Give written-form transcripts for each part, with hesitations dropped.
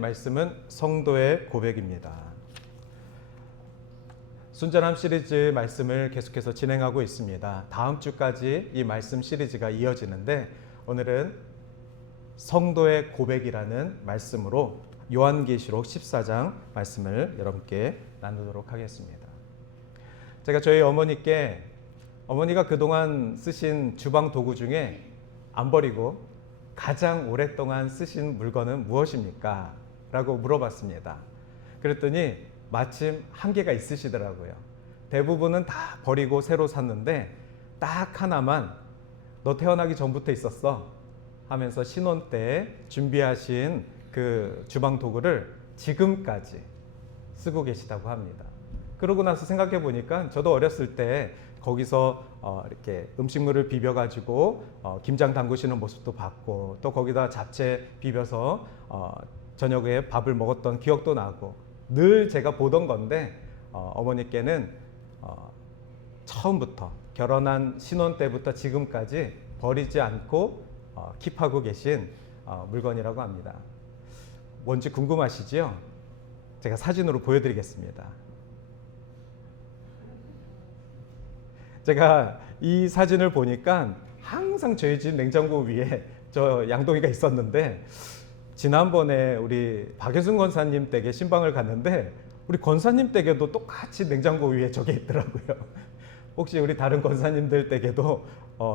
말씀은 성도의 고백입니다. 순전함 시리즈 말씀을 계속해서 진행하고 있습니다. 다음 주까지 이 말씀 시리즈가 이어지는데 오늘은 성도의 고백이라는 말씀으로 요한계시록 14장 말씀을 여러분께 나누도록 하겠습니다. 제가 저희 어머니가 그동안 쓰신 주방 도구 중에 안 버리고 가장 오랫동안 쓰신 물건은 무엇입니까? 라고 물어봤습니다. 그랬더니 마침 한 개가 있으시더라고요. 대부분은 다 버리고 새로 샀는데 딱 하나만 너 태어나기 전부터 있었어 하면서 신혼 때 준비하신 그 주방 도구를 지금까지 쓰고 계시다고 합니다. 그러고 나서 생각해 보니까 저도 어렸을 때 거기서 이렇게 음식물을 비벼가지고 김장 담그시는 모습도 봤고 또 거기다 잡채 비벼서 저녁에 밥을 먹었던 기억도 나고 늘 제가 보던 건데 어머니께는 처음부터 결혼한 신혼 때부터 지금까지 버리지 않고 킵하고 계신 물건이라고 합니다. 뭔지 궁금하시죠? 제가 사진으로 보여드리겠습니다. 제가 이 사진을 보니까 항상 저희 집 냉장고 위에 저 양동이가 있었는데 지난번에 우리 박예순 권사님 댁에 신방을 갔는데 우리 권사님 댁에도 똑같이 냉장고 위에 저게 있더라고요. 혹시 우리 다른 권사님들 댁에도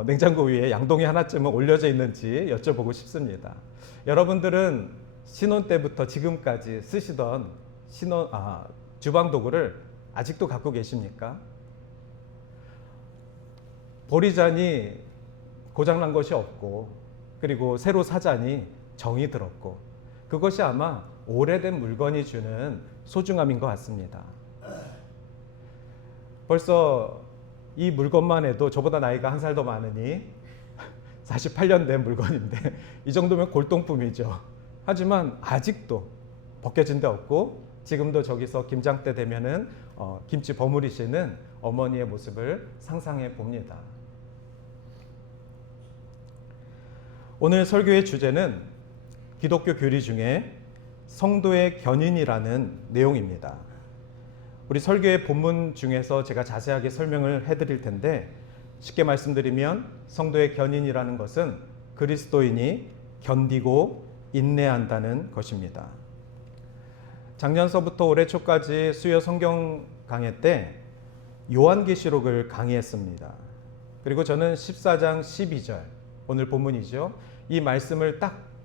냉장고 위에 양동이 하나쯤은 올려져 있는지 여쭤보고 싶습니다. 여러분들은 신혼 때부터 지금까지 쓰시던 주방 도구를 아직도 갖고 계십니까? 버리자니 고장난 것이 없고 그리고 새로 사자니 정이 들었고 그것이 아마 오래된 물건이 주는 소중함인 것 같습니다. 벌써 이 물건만 해도 저보다 나이가 한 살 더 많으니 48년 된 물건인데 이 정도면 골동품이죠. 하지만 아직도 벗겨진 데 없고 지금도 저기서 김장 때 되면은 김치 버무리시는 어머니의 모습을 상상해 봅니다. 오늘 설교의 주제는 기독교 교리 중에 성도의 견인이라는 내용입니다. 우리 설교의 본문 중에서 제가 자세하게 설명을 해드릴 텐데 쉽게 말씀드리면 성도의 견인이라는 것은 그리스도인이 견디고 인내한다는 것입니다. 작년서부터 올해 초까지 수요 성경 강해 때 요한계시록을 강의했습니다. 그리고 저는 14장 12절 오늘 본문이죠. 이 말씀을 딱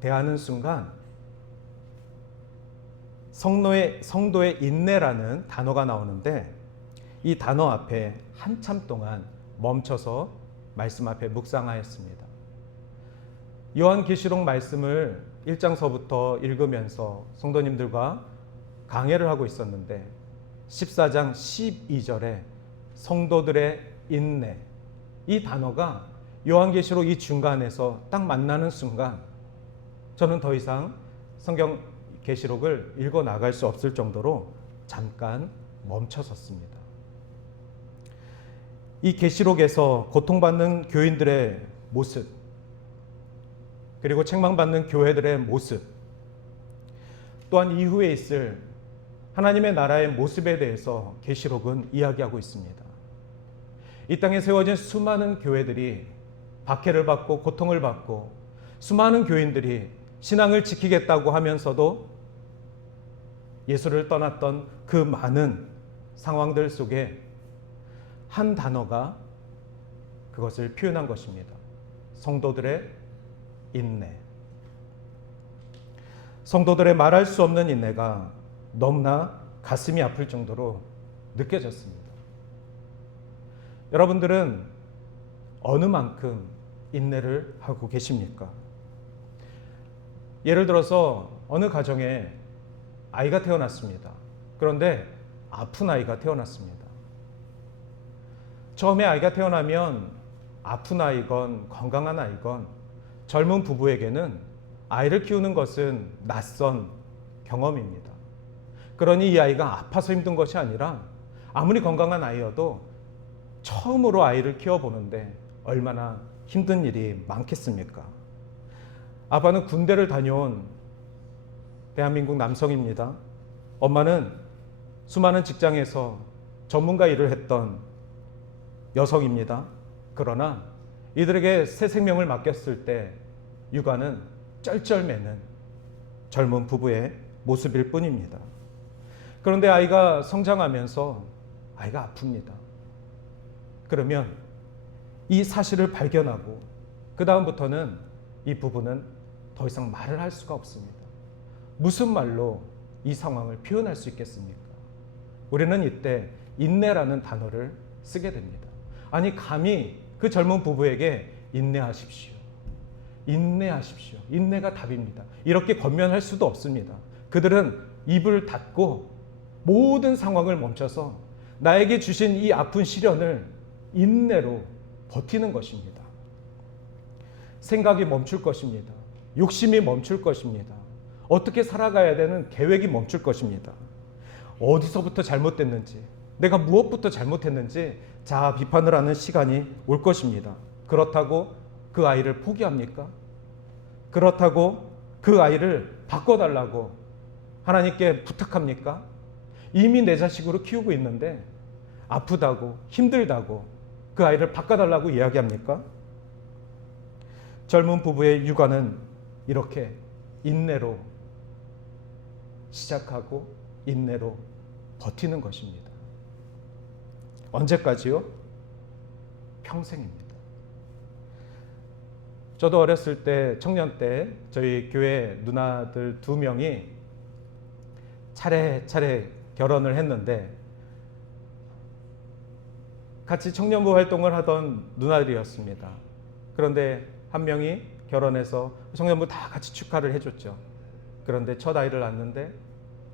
대하는 순간 성도의 인내라는 단어가 나오는데 이 단어 앞에 한참 동안 멈춰서 말씀 앞에 묵상하였습니다. 요한계시록 말씀을 1장서부터 읽으면서 성도님들과 강해를 하고 있었는데 14장 12절에 성도들의 인내 이 단어가 요한계시록 이 중간에서 딱 만나는 순간 저는 더 이상 성경 계시록을 읽어 나갈 수 없을 정도로 잠깐 멈춰섰습니다. 이 계시록에서 고통받는 교인들의 모습 그리고 책망받는 교회들의 모습 또한 이후에 있을 하나님의 나라의 모습에 대해서 계시록은 이야기하고 있습니다. 이 땅에 세워진 수많은 교회들이 박해를 받고 고통을 받고 수많은 교인들이 신앙을 지키겠다고 하면서도 예수를 떠났던 그 많은 상황들 속에 한 단어가 그것을 표현한 것입니다. 성도들의 인내. 성도들의 말할 수 없는 인내가 너무나 가슴이 아플 정도로 느껴졌습니다. 여러분들은 어느 만큼 인내를 하고 계십니까? 예를 들어서 어느 가정에 아이가 태어났습니다. 그런데 아픈 아이가 태어났습니다. 처음에 아이가 태어나면 아픈 아이건 건강한 아이건 젊은 부부에게는 아이를 키우는 것은 낯선 경험입니다. 그러니 이 아이가 아파서 힘든 것이 아니라 아무리 건강한 아이여도 처음으로 아이를 키워보는데 얼마나 힘든 일이 많겠습니까? 아빠는 군대를 다녀온 대한민국 남성입니다. 엄마는 수많은 직장에서 전문가 일을 했던 여성입니다. 그러나 이들에게 새 생명을 맡겼을 때 육아는 쩔쩔매는 젊은 부부의 모습일 뿐입니다. 그런데 아이가 성장하면서 아이가 아픕니다. 그러면 이 사실을 발견하고 그 다음부터는 이 부부는 더 이상 말을 할 수가 없습니다. 무슨 말로 이 상황을 표현할 수 있겠습니까? 우리는 이때 인내라는 단어를 쓰게 됩니다. 아니, 감히 그 젊은 부부에게 인내하십시오. 인내하십시오. 인내가 답입니다. 이렇게 권면할 수도 없습니다. 그들은 입을 닫고 모든 상황을 멈춰서 나에게 주신 이 아픈 시련을 인내로 버티는 것입니다. 생각이 멈출 것입니다. 욕심이 멈출 것입니다. 어떻게 살아가야 되는 계획이 멈출 것입니다. 어디서부터 잘못됐는지, 내가 무엇부터 잘못했는지 자아 비판을 하는 시간이 올 것입니다. 그렇다고 그 아이를 포기합니까? 그렇다고 그 아이를 바꿔달라고 하나님께 부탁합니까? 이미 내 자식으로 키우고 있는데 아프다고 힘들다고 그 아이를 바꿔달라고 이야기합니까? 젊은 부부의 육아는 이렇게 인내로 시작하고 인내로 버티는 것입니다. 언제까지요? 평생입니다. 저도 어렸을 때, 청년 때 저희 교회 누나들 2명이 차례차례 결혼을 했는데 같이 청년부 활동을 하던 누나들이었습니다. 그런데 한 명이 결혼해서 청년부 다 같이 축하를 해줬죠. 그런데 첫 아이를 낳았는데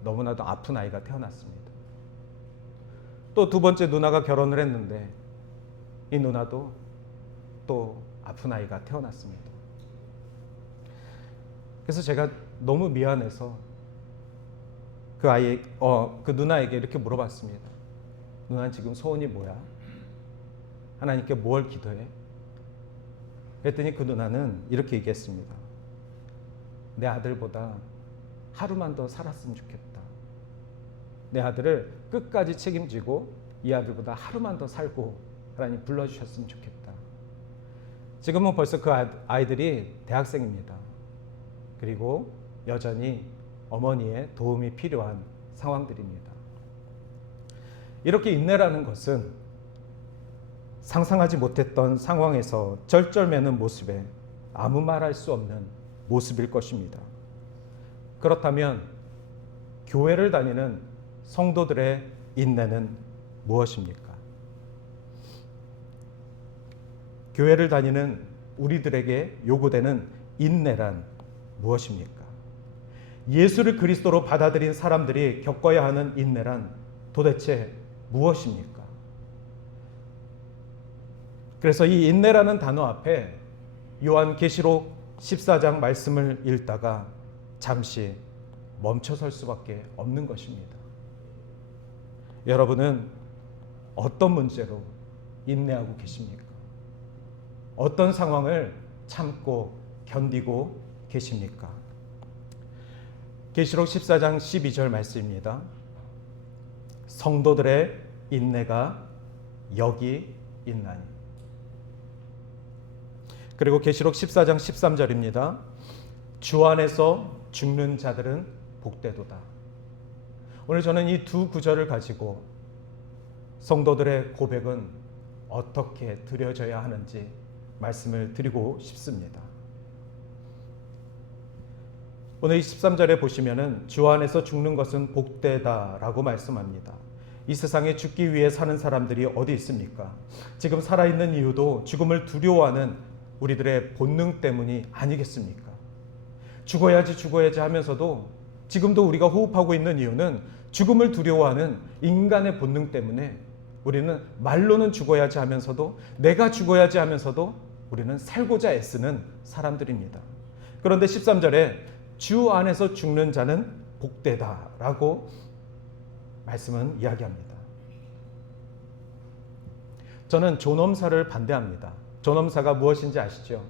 너무나도 아픈 아이가 태어났습니다. 또 2번째 누나가 결혼을 했는데 이 누나도 또 아픈 아이가 태어났습니다. 그래서 제가 너무 미안해서 그 누나에게 이렇게 물어봤습니다. 누나는 지금 소원이 뭐야? 하나님께 뭘 기도해? 그랬더니 그 누나는 이렇게 얘기했습니다. 내 아들보다 하루만 더 살았으면 좋겠다. 내 아들을 끝까지 책임지고 이 아들보다 하루만 더 살고 하나님 불러주셨으면 좋겠다. 지금은 벌써 그 아이들이 대학생입니다. 그리고 여전히 어머니의 도움이 필요한 상황들입니다. 이렇게 인내라는 것은 상상하지 못했던 상황에서 쩔쩔매는 모습에 아무 말할 수 없는 모습일 것입니다. 그렇다면 교회를 다니는 성도들의 인내는 무엇입니까? 교회를 다니는 우리들에게 요구되는 인내란 무엇입니까? 예수를 그리스도로 받아들인 사람들이 겪어야 하는 인내란 도대체 무엇입니까? 그래서 이 인내라는 단어 앞에 요한계시록 14장 말씀을 읽다가 잠시 멈춰설 수밖에 없는 것입니다. 여러분은 어떤 문제로 인내하고 계십니까? 어떤 상황을 참고 견디고 계십니까? 계시록 14장 12절 말씀입니다. 성도들의 인내가 여기 있나니. 그리고 계시록 14장 13절입니다. 주 안에서 죽는 자들은 복되도다. 오늘 저는 이 2 구절을 가지고 성도들의 고백은 어떻게 드려져야 하는지 말씀을 드리고 싶습니다. 오늘 23절에 보시면은 주 안에서 죽는 것은 복되다라고 말씀합니다. 이 세상에 죽기 위해 사는 사람들이 어디 있습니까? 지금 살아있는 이유도 죽음을 두려워하는 우리들의 본능 때문이 아니겠습니까? 죽어야지 하면서도 지금도 우리가 호흡하고 있는 이유는 죽음을 두려워하는 인간의 본능 때문에 우리는 말로는 죽어야지 하면서도 내가 죽어야지 하면서도 우리는 살고자 애쓰는 사람들입니다. 그런데 13절에 주 안에서 죽는 자는 복되다라고 말씀은 이야기합니다. 저는 존엄사를 반대합니다. 존엄사가 무엇인지 아시죠?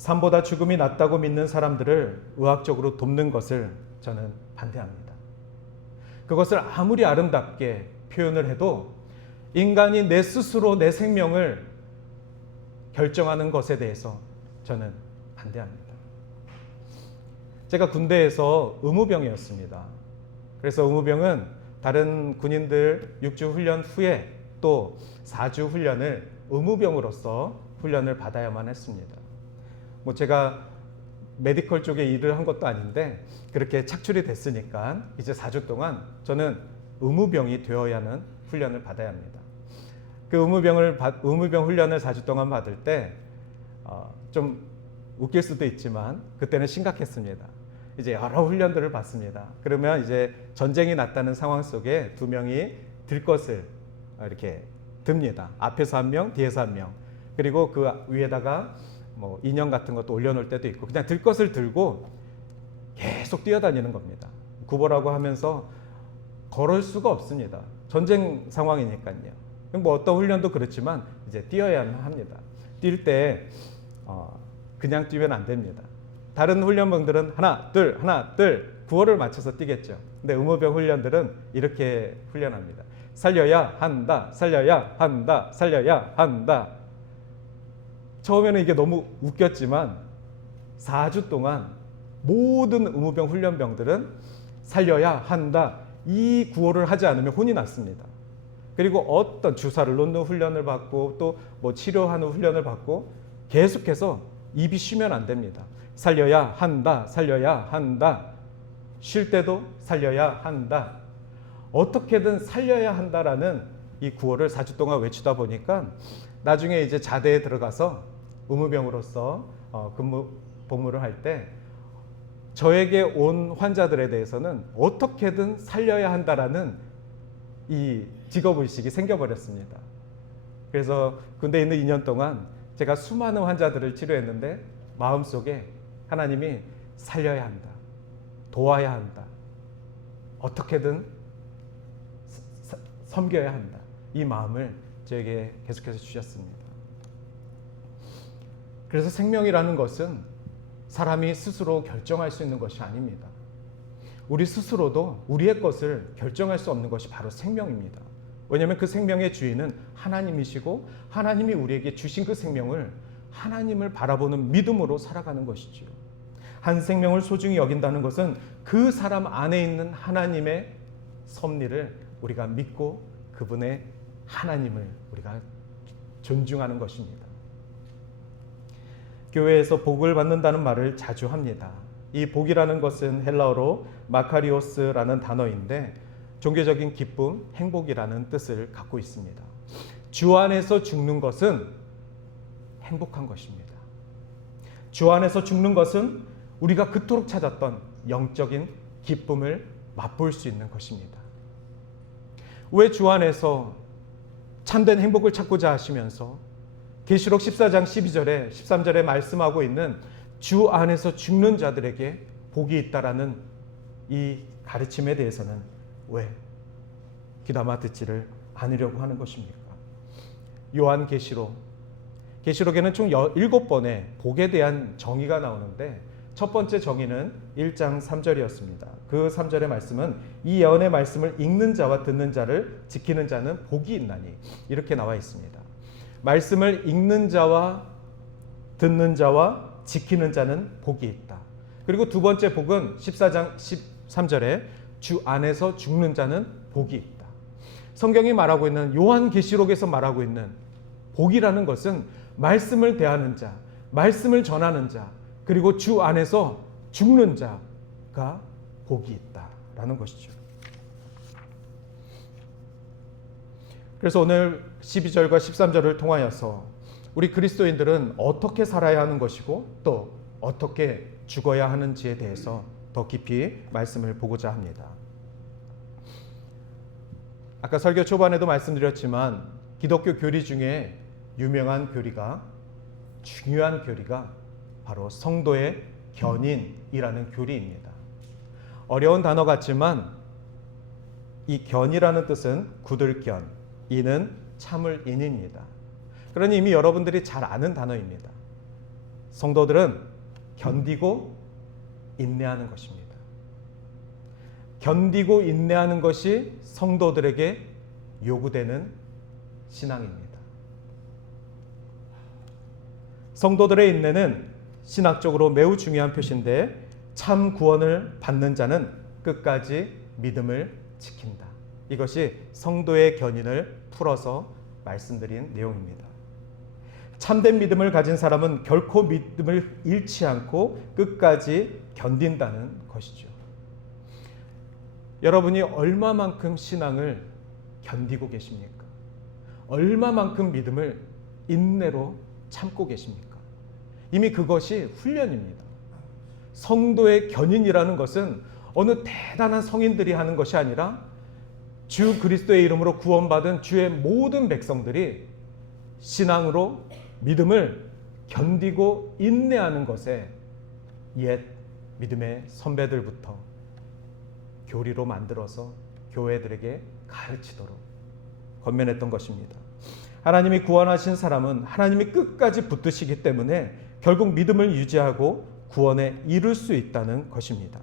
삶보다 죽음이 낫다고 믿는 사람들을 의학적으로 돕는 것을 저는 반대합니다. 그것을 아무리 아름답게 표현을 해도 인간이 내 스스로 내 생명을 결정하는 것에 대해서 저는 반대합니다. 제가 군대에서 의무병이었습니다. 그래서 의무병은 다른 군인들 6주 훈련 후에 또 4주 훈련을 의무병으로서 훈련을 받아야만 했습니다. 뭐 제가 메디컬 쪽에 일을 한 것도 아닌데 그렇게 착출이 됐으니까 이제 4주 동안 저는 의무병이 되어야 하는 훈련을 받아야 합니다. 그 의무병 훈련을 4주 동안 받을 때 좀 웃길 수도 있지만 그때는 심각했습니다. 이제 여러 훈련들을 받습니다. 그러면 이제 전쟁이 났다는 상황 속에 두 명이 들 것을 이렇게 듭니다. 앞에서 한 명, 뒤에서 한 명. 그리고 그 위에다가 뭐 인형 같은 것도 올려놓을 때도 있고 그냥 들 것을 들고 계속 뛰어다니는 겁니다. 구보라고 하면서 걸을 수가 없습니다. 전쟁 상황이니까요. 뭐 어떤 훈련도 그렇지만 이제 뛰어야 합니다. 뛸 때 그냥 뛰면 안 됩니다. 다른 훈련병들은 하나, 둘 구호를 맞춰서 뛰겠죠. 근데 의무병 훈련들은 이렇게 훈련합니다. 살려야 한다, 살려야 한다, 살려야 한다. 처음에는 이게 너무 웃겼지만 4주 동안 모든 의무병 훈련병들은 살려야 한다 이 구호를 하지 않으면 혼이 났습니다. 그리고 어떤 주사를 놓는 훈련을 받고 또 뭐 치료하는 훈련을 받고 계속해서 입이 쉬면 안 됩니다. 살려야 한다, 살려야 한다. 쉴 때도 살려야 한다. 어떻게든 살려야 한다라는 이 구호를 4주 동안 외치다 보니까 나중에 이제 자대에 들어가서 의무병으로서 복무를 할 때 저에게 온 환자들에 대해서는 어떻게든 살려야 한다라는 이 직업의식이 생겨버렸습니다. 그래서 군대에 있는 2년 동안 제가 수많은 환자들을 치료했는데 마음속에 하나님이 살려야 한다, 도와야 한다, 어떻게든 섬겨야 한다 이 마음을 저에게 계속해서 주셨습니다. 그래서 생명이라는 것은 사람이 스스로 결정할 수 있는 것이 아닙니다. 우리 스스로도 우리의 것을 결정할 수 없는 것이 바로 생명입니다. 왜냐하면 그 생명의 주인은 하나님이시고 하나님이 우리에게 주신 그 생명을 하나님을 바라보는 믿음으로 살아가는 것이지요. 한 생명을 소중히 여긴다는 것은 그 사람 안에 있는 하나님의 섭리를 우리가 믿고 그분의 하나님을 우리가 존중하는 것입니다. 교회에서 복을 받는다는 말을 자주 합니다. 이 복이라는 것은 헬라어로 마카리오스라는 단어인데 종교적인 기쁨, 행복이라는 뜻을 갖고 있습니다. 주 안에서 죽는 것은 행복한 것입니다. 주 안에서 죽는 것은 우리가 그토록 찾았던 영적인 기쁨을 맛볼 수 있는 것입니다. 왜 주 안에서 참된 행복을 찾고자 하시면서 계시록 14장 12절에 13절에 말씀하고 있는 주 안에서 죽는 자들에게 복이 있다라는 이 가르침에 대해서는 왜 귀담아 듣지를 않으려고 하는 것입니까? 요한 계시록에는 총 7번의 복에 대한 정의가 나오는데 첫 번째 정의는 1장 3절이었습니다. 그 3절의 말씀은 이 예언의 말씀을 읽는 자와 듣는 자를 지키는 자는 복이 있나니 이렇게 나와 있습니다. 말씀을 읽는 자와 듣는 자와 지키는 자는 복이 있다. 그리고 두 번째 복은 14장 13절에 주 안에서 죽는 자는 복이 있다. 성경이 말하고 있는 요한계시록에서 말하고 있는 복이라는 것은 말씀을 대하는 자, 말씀을 전하는 자, 그리고 주 안에서 죽는 자가 복이 있다라는 것이죠. 그래서 오늘 12절과 13절을 통하여서 우리 그리스도인들은 어떻게 살아야 하는 것이고 또 어떻게 죽어야 하는지에 대해서 더 깊이 말씀을 보고자 합니다. 아까 설교 초반에도 말씀드렸지만 기독교 교리 중에 유명한 교리가 중요한 교리가 바로 성도의 견인이라는 교리입니다. 어려운 단어 같지만 이 견이라는 뜻은 굳을견, 인은 참을 인입니다. 그러니 이미 여러분들이 잘 아는 단어입니다. 성도들은 견디고 인내하는 것입니다. 견디고 인내하는 것이 성도들에게 요구되는 신앙입니다. 성도들의 인내는 신학적으로 매우 중요한 표시인데 참 구원을 받는 자는 끝까지 믿음을 지킨다. 이것이 성도의 견인을 풀어서 말씀드린 내용입니다. 참된 믿음을 가진 사람은 결코 믿음을 잃지 않고 끝까지 견딘다는 것이죠. 여러분이 얼마만큼 신앙을 견디고 계십니까? 얼마만큼 믿음을 인내로 참고 계십니까? 이미 그것이 훈련입니다. 성도의 견인이라는 것은 어느 대단한 성인들이 하는 것이 아니라 주 그리스도의 이름으로 구원받은 주의 모든 백성들이 신앙으로 믿음을 견디고 인내하는 것에 옛 믿음의 선배들부터 교리로 만들어서 교회들에게 가르치도록 권면했던 것입니다. 하나님이 구원하신 사람은 하나님이 끝까지 붙드시기 때문에 결국 믿음을 유지하고 구원에 이룰 수 있다는 것입니다.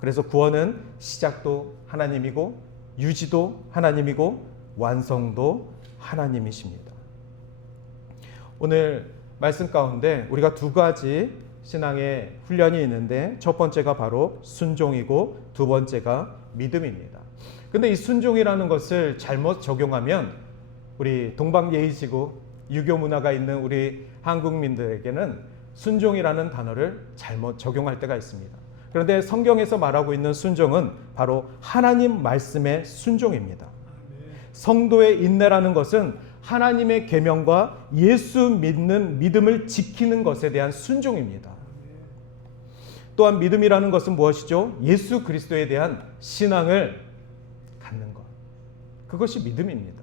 그래서 구원은 시작도 하나님이고 유지도 하나님이고 완성도 하나님이십니다. 오늘 말씀 가운데 우리가 두 가지 신앙의 훈련이 있는데 첫 번째가 바로 순종이고 두 번째가 믿음입니다. 근데 이 순종이라는 것을 잘못 적용하면 우리 동방예의지구 유교 문화가 있는 우리 한국민들에게는 순종이라는 단어를 잘못 적용할 때가 있습니다. 그런데 성경에서 말하고 있는 순종은 바로 하나님 말씀의 순종입니다. 성도의 인내라는 것은 하나님의 계명과 예수 믿는 믿음을 지키는 것에 대한 순종입니다. 또한 믿음이라는 것은 무엇이죠? 예수 그리스도에 대한 신앙을 갖는 것. 그것이 믿음입니다.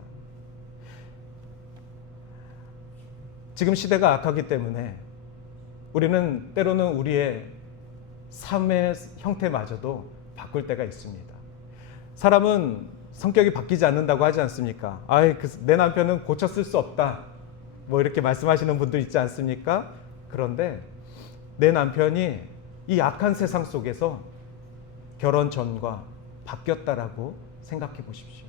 지금 시대가 악하기 때문에 우리는 때로는 우리의 삶의 형태마저도 바꿀 때가 있습니다. 사람은 성격이 바뀌지 않는다고 하지 않습니까? 내 남편은 고쳤을 수 없다. 뭐 이렇게 말씀하시는 분들 있지 않습니까? 그런데 내 남편이 이 악한 세상 속에서 결혼 전과 바뀌었다라고 생각해 보십시오.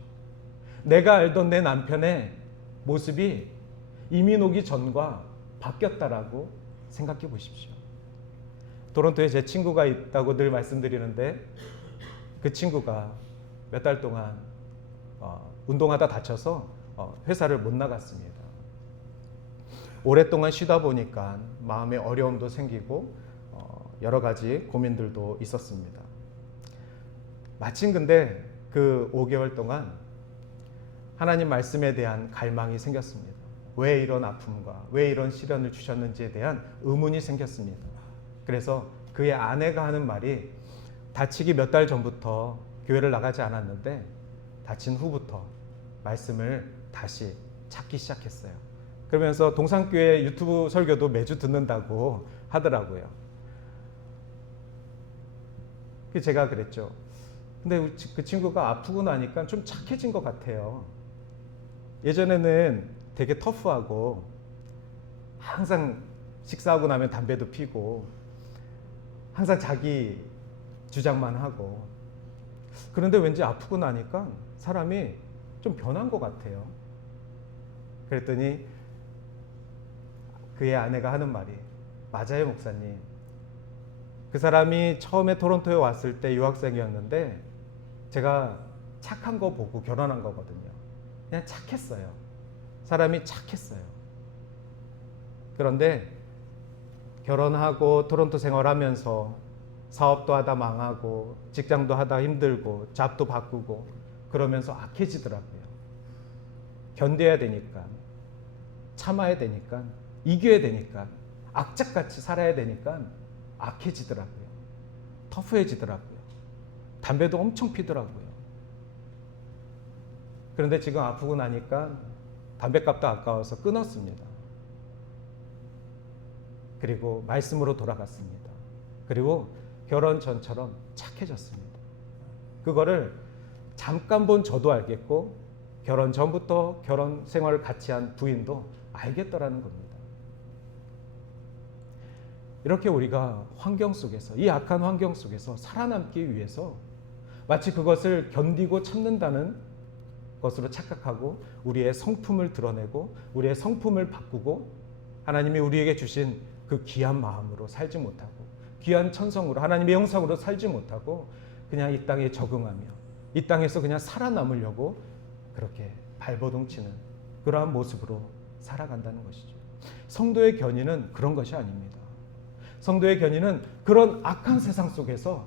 내가 알던 내 남편의 모습이 이민 오기 전과 바뀌었다라고 생각해 보십시오. 토론토에 제 친구가 있다고 늘 말씀드리는데 그 친구가 몇 달 동안 운동하다 다쳐서 회사를 못 나갔습니다. 오랫동안 쉬다 보니까 마음에 어려움도 생기고 여러 가지 고민들도 있었습니다. 마침 근데 그 5개월 동안 하나님 말씀에 대한 갈망이 생겼습니다. 왜 이런 아픔과 왜 이런 시련을 주셨는지에 대한 의문이 생겼습니다. 그래서 그의 아내가 하는 말이 다치기 몇 달 전부터 교회를 나가지 않았는데 다친 후부터 말씀을 다시 찾기 시작했어요. 그러면서 동산교회 유튜브 설교도 매주 듣는다고 하더라고요. 제가 그랬죠. 근데 그 친구가 아프고 나니까 좀 착해진 것 같아요. 예전에는 되게 터프하고 항상 식사하고 나면 담배도 피고 항상 자기 주장만 하고 그런데 왠지 아프고 나니까 사람이 좀 변한 것 같아요. 그랬더니 그의 아내가 하는 말이 맞아요 목사님. 그 사람이 처음에 토론토에 왔을 때 유학생이었는데 제가 착한 거 보고 결혼한 거거든요. 그냥 착했어요. 사람이 착했어요. 그런데 결혼하고 토론토 생활하면서 사업도 하다 망하고 직장도 하다 힘들고 잡도 바꾸고 그러면서 악해지더라고요. 견뎌야 되니까 참아야 되니까 이겨야 되니까 악착같이 살아야 되니까 악해지더라고요. 터프해지더라고요. 담배도 엄청 피더라고요. 그런데 지금 아프고 나니까 담배값도 아까워서 끊었습니다. 그리고 말씀으로 돌아갔습니다. 그리고 결혼 전처럼 착해졌습니다. 그거를 잠깐 본 저도 알겠고 결혼 전부터 결혼 생활을 같이 한 부인도 알겠더라는 겁니다. 이렇게 우리가 환경 속에서, 이 악한 환경 속에서 살아남기 위해서 마치 그것을 견디고 참는다는 것으로 착각하고 우리의 성품을 드러내고 우리의 성품을 바꾸고 하나님이 우리에게 주신 그 귀한 마음으로 살지 못하고 귀한 천성으로 하나님의 형상으로 살지 못하고 그냥 이 땅에 적응하며 이 땅에서 그냥 살아남으려고 그렇게 발버둥 치는 그러한 모습으로 살아간다는 것이죠. 성도의 견인은 그런 것이 아닙니다. 성도의 견인은 그런 악한 세상 속에서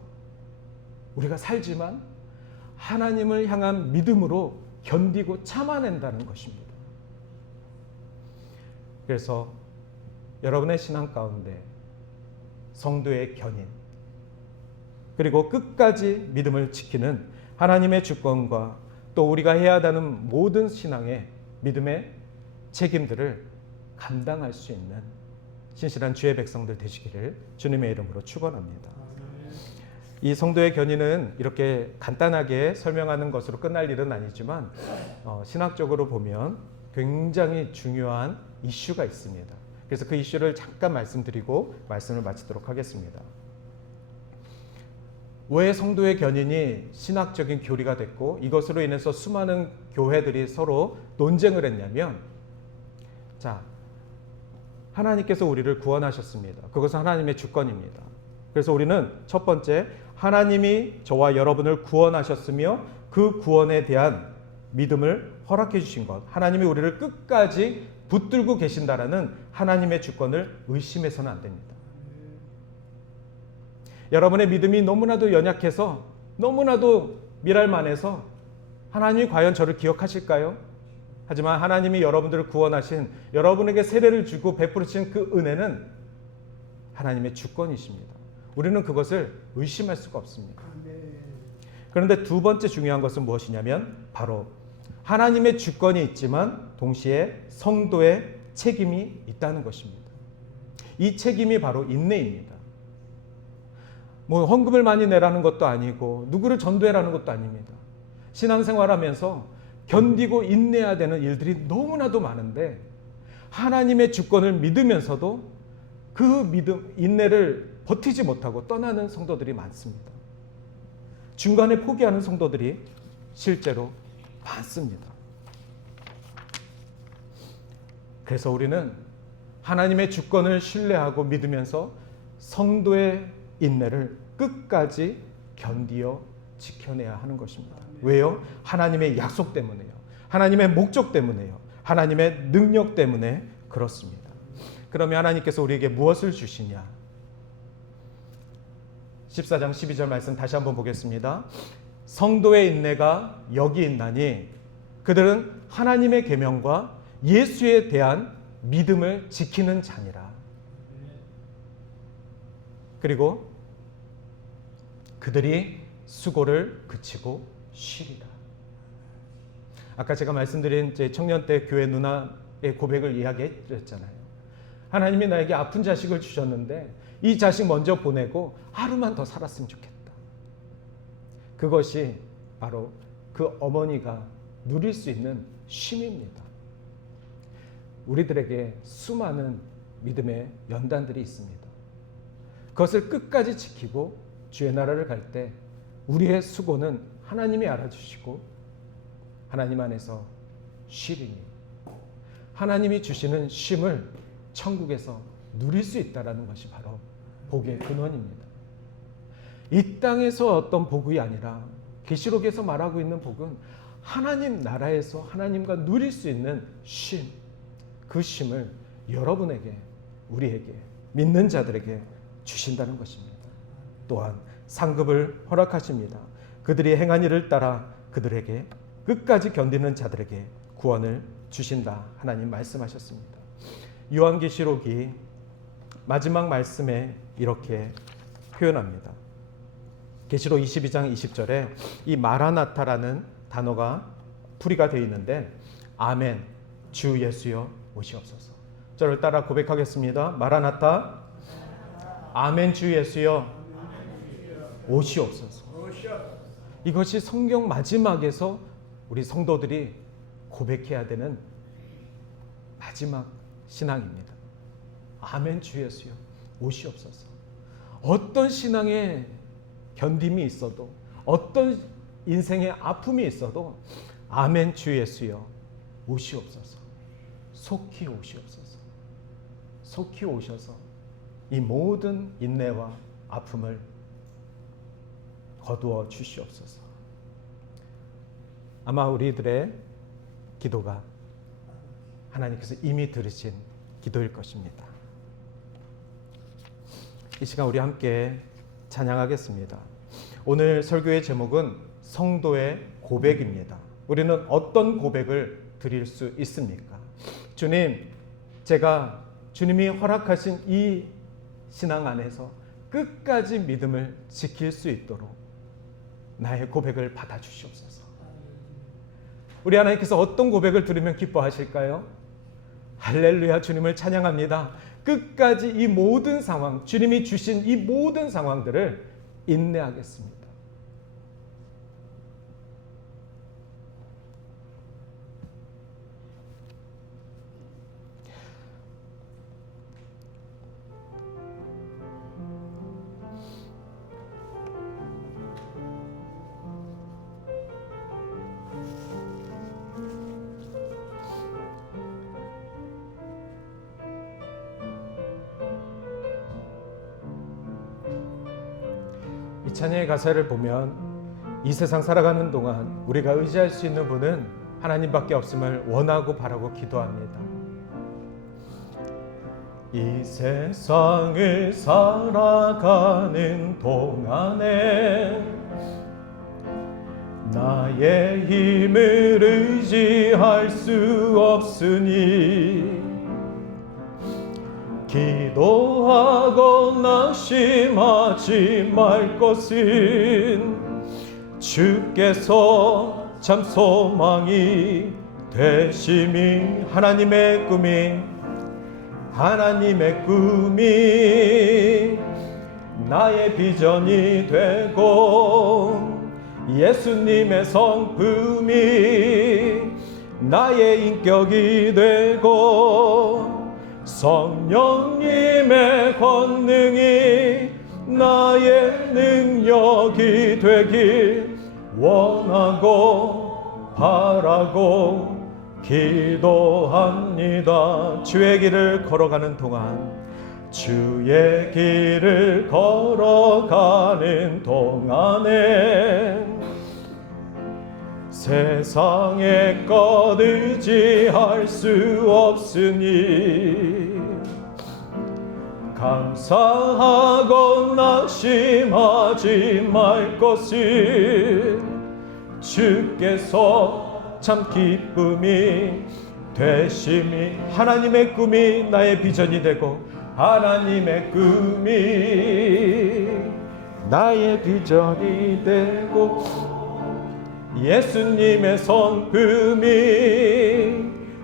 우리가 살지만 하나님을 향한 믿음으로 견디고 참아낸다는 것입니다. 그래서 여러분의 신앙 가운데 성도의 견인 그리고 끝까지 믿음을 지키는 하나님의 주권과 또 우리가 해야 하는 모든 신앙의 믿음의 책임들을 감당할 수 있는 신실한 주의 백성들 되시기를 주님의 이름으로 축원합니다. 이 성도의 견인은 이렇게 간단하게 설명하는 것으로 끝날 일은 아니지만 신학적으로 보면 굉장히 중요한 이슈가 있습니다. 그래서 그 이슈를 잠깐 말씀드리고 말씀을 마치도록 하겠습니다. 왜 성도의 견인이 신학적인 교리가 됐고 이것으로 인해서 수많은 교회들이 서로 논쟁을 했냐면, 자, 하나님께서 우리를 구원하셨습니다. 그것은 하나님의 주권입니다. 그래서 우리는 첫 번째, 하나님이 저와 여러분을 구원하셨으며 그 구원에 대한 믿음을 허락해 주신 것, 하나님이 우리를 끝까지 붙들고 계신다라는 하나님의 주권을 의심해서는 안 됩니다. 여러분의 믿음이 너무나도 연약해서 너무나도 미랄만해서 하나님이 과연 저를 기억하실까요? 하지만 하나님이 여러분들을 구원하신, 여러분에게 세례를 주고 베푸신 그 은혜는 하나님의 주권이십니다. 우리는 그것을 의심할 수가 없습니다. 그런데 두 번째 중요한 것은 무엇이냐면 바로 하나님의 주권이 있지만 동시에 성도의 책임이 있다는 것입니다. 이 책임이 바로 인내입니다. 뭐 헌금을 많이 내라는 것도 아니고 누구를 전도해라는 것도 아닙니다. 신앙생활하면서 견디고 인내해야 되는 일들이 너무나도 많은데 하나님의 주권을 믿으면서도 그 믿음, 인내를 버티지 못하고 떠나는 성도들이 많습니다. 중간에 포기하는 성도들이 실제로 많습니다. 그래서 우리는 하나님의 주권을 신뢰하고 믿으면서 성도의 인내를 끝까지 견디어 지켜내야 하는 것입니다. 왜요? 하나님의 약속 때문에요. 하나님의 목적 때문에요. 하나님의 능력 때문에 그렇습니다. 그러면 하나님께서 우리에게 무엇을 주시냐? 14장 12절 말씀 다시 한번 보겠습니다. 성도의 인내가 여기 있나니 그들은 하나님의 계명과 예수에 대한 믿음을 지키는 자니라. 그리고 그들이 수고를 그치고 쉬리라. 아까 제가 말씀드린 제 청년 때 교회 누나의 고백을 이야기했잖아요. 하나님이 나에게 아픈 자식을 주셨는데 이 자식 먼저 보내고 하루만 더 살았으면 좋겠다. 그것이 바로 그 어머니가 누릴 수 있는 쉼입니다. 우리들에게 수많은 믿음의 연단들이 있습니다. 그것을 끝까지 지키고 주의 나라를 갈 때 우리의 수고는 하나님이 알아주시고 하나님 안에서 쉬리니 하나님이 주시는 쉼을 천국에서 누릴 수 있다는 것이 바로 복의 근원입니다. 이 땅에서 어떤 복이 아니라 계시록에서 말하고 있는 복은 하나님 나라에서 하나님과 누릴 수 있는 쉼, 그 쉼을 여러분에게, 우리에게, 믿는 자들에게 주신다는 것입니다. 또한 상급을 허락하십니다. 그들이 행한 일을 따라 그들에게 끝까지 견디는 자들에게 구원을 주신다. 하나님 말씀하셨습니다. 요한계시록이 마지막 말씀에 이렇게 표현합니다. 계시록 22장 20절에 이 마라나타라는 단어가 풀이가 되어 있는데 아멘, 주 예수여 오시옵소서. 저를 따라 고백하겠습니다. 마라나타, 아멘, 주 예수여 오시옵소서. 이것이 성경 마지막에서 우리 성도들이 고백해야 되는 마지막 신앙입니다. 아멘, 주 예수여 오시옵소서. 어떤 신앙의 견딤이 있어도, 어떤 인생의 아픔이 있어도 아멘 주 예수여 오시옵소서. 속히 오시옵소서. 속히 오셔서 이 모든 인내와 아픔을 거두어 주시옵소서. 아마 우리들의 기도가 하나님께서 이미 들으신 기도일 것입니다. 이 시간 우리 함께 찬양하겠습니다. 오늘 설교의 제목은 성도의 고백입니다. 우리는 어떤 고백을 드릴 수 있습니까? 주님, 제가 주님이 허락하신 이 신앙 안에서 끝까지 믿음을 지킬 수 있도록 나의 고백을 받아주시옵소서. 우리 하나님께서 어떤 고백을 들으면 기뻐하실까요? 할렐루야, 주님을 찬양합니다. 끝까지 이 모든 상황, 주님이 주신 이 모든 상황들을 인내하겠습니다. 이 찬양의 가사를 보면 이 세상 살아가는 동안 우리가 의지할 수 있는 분은 하나님밖에 없음을 원하고 바라고 기도합니다. 이 세상을 살아가는 동안에 나의 힘을 의지할 수 없으니 기도하고 낙심하지 말 것은 주께서 참 소망이 되심이 하나님의 꿈이 나의 비전이 되고 예수님의 성품이 나의 인격이 되고 성령님의 권능이 나의 능력이 되길 원하고 바라고 기도합니다. 주의 길을 걸어가는 동안 주의 길을 걸어가는 동안에 세상의 것 의지할 수 없으니 감사하고 낙심하지 말 것은 주께서 참 기쁨이 되심이 하나님의 꿈이 나의 비전이 되고 하나님의 꿈이 나의 비전이 되고 예수님의 성품이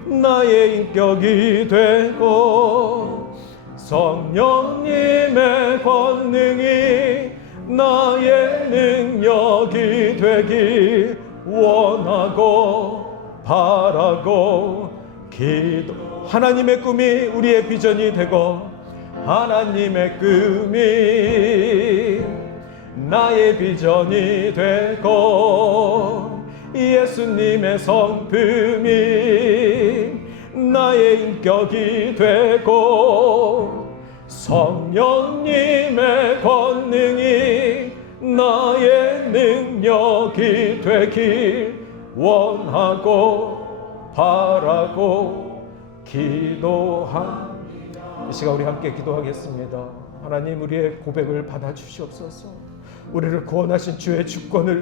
나의 인격이 되고 성령님의 권능이 나의 능력이 되길 원하고 바라고 기도 하나님의 꿈이 우리의 비전이 되고 하나님의 꿈이 나의 비전이 되고 예수님의 성품이 나의 인격이 되고 성령님의 권능이 나의 능력이 되길 원하고 바라고 기도합니다. 이 시간 우리 함께 기도하겠습니다. 하나님, 우리의 고백을 받아주시옵소서. 우리를 구원하신 주의 주권을